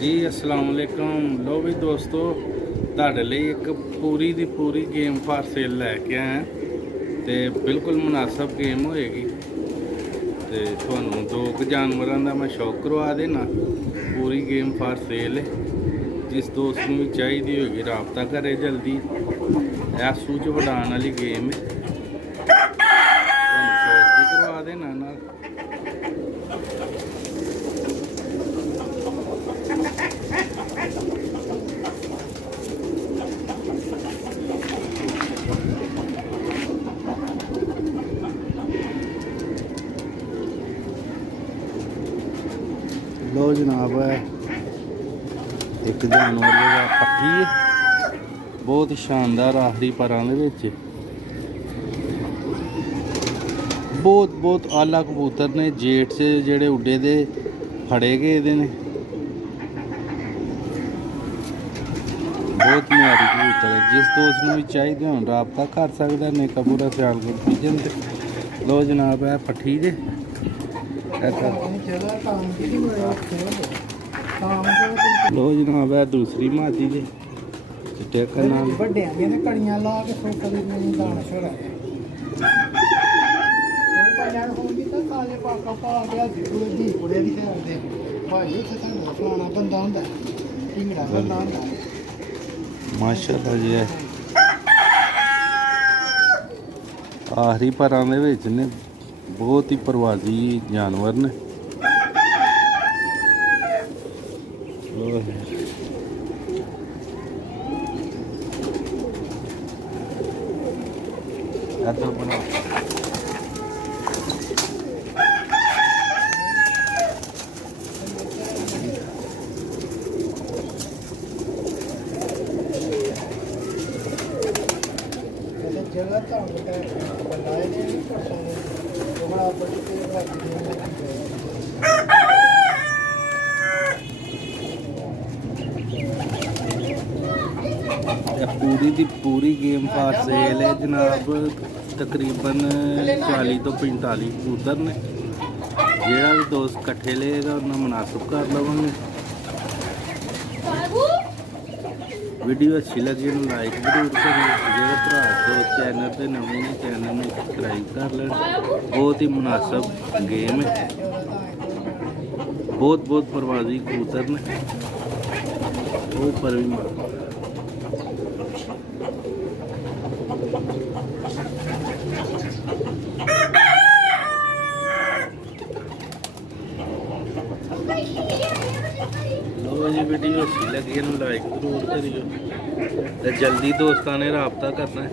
जी अस्सलाम वालेकुम। लो भी दोस्तों ਤੁਹਾਡੇ ਲਈ ਇੱਕ ਪੂਰੀ ਦੀ ਪੂਰੀ ਗੇਮ ਫਾਰ ਸੇਲ ਲੈ ਕੇ ਆਇਆ ਤੇ ਬਿਲਕੁਲ ਮੁਨਾਸਬ ਗੇਮ ਹੋਏਗੀ ਤੇ ਤੁਹਾਨੂੰ ਦੋ ਕੁ ਜਾਨਵਰਾਂ ਦਾ ਮੈਂ ਸ਼ੌਕ ਕਰਵਾ ਦੇਣਾ। ਪੂਰੀ ਗੇਮ ਫਾਰ ਸੇਲ ਹੈ, ਜਿਸ ਦੋਸਤ ਨੂੰ ਵੀ ਚਾਹੀਦੀ ਹੋਏਗੀ ਰਾਬਤਾ ਕਰੇ ਜਲਦੀ। ਇਹ ਸੂਚ ਵਡਾਉਣ ਵਾਲੀ ਗੇਮ ਹੈ, ਤੁਹਾਨੂੰ ਸ਼ੌਕ ਵੀ ਕਰਵਾ ਦੇਣਾ ਨਾਲ। लो जनाब है एक जानवर का पट्टी है, बहुत शानदार आखिरी परां दे विच बहुत आला कबूतर ने। जेट से जेड़े उड्डे दे फड़े गए दे ने, बहुत म्यारी कबूतर है। जिस दोस्त नूं भी चाहिए होण राबता कर सकदा ने कबूरा सियालकोट पिजन ते। लो जनाब है पट्ठी जे लो जनाब है दूसरी मादी जे चिट्टे कन्ना ਵੱਡਿਆਂ ਦੀਆਂ ਤੇ ਕੜੀਆਂ ਲਾ ਕੇ ਫੋਕਲ ਨੂੰ ਦਾਣਾ ਛੜਾ ਉਹ ਪੰਜਾਂ ਹੋਣ ਦੀ ਤਾਂ ਕਾਲੇ ਪਾਕਾ ਪਾ ਗਿਆ ਜਿੱਦੂ ਦੀ ਕੁੜੇ ਦੀ ਕਰਦੇ ਭਾਈ ਉੱਥੇ ਤਾਂ ਫਲਾਣਾ ਬੰਦਾ ਹੁੰਦਾ ਢਿੰਗੜਾ ਬੰਦਾ ਹੁੰਦਾ ਮਾਸ਼ਾਅੱਲਾ ਜੀ। ਆਖਰੀ ਪਰਾਂ ਦੇ ਵਿੱਚ ਨੇ, बहुत ही परवाजी जानवर ने। जगह तो बनाए पूरी दी पूरी गेम फार सेल है जनाब। तकरीबन 40 तो 45 कबूतर ने। जेड़ा भी दोस्त कट्ठे लेगा उन्हें मुनासिब कर लवेंगे। वीडियो अच्छी लगी तो लाइक जरूर करिए। जेड़े भरा तो चैनल पे नवे ने चैनल में सब्सक्राइब कर लें। बहुत ही मुनासिब गेम है, बहुत परवाजी कबूतर ने। वो पर भी लो जी वीडियो अच्छी लगी है लाइक जरूर करियो। जल्दी दोस्तां ने राबता करना है।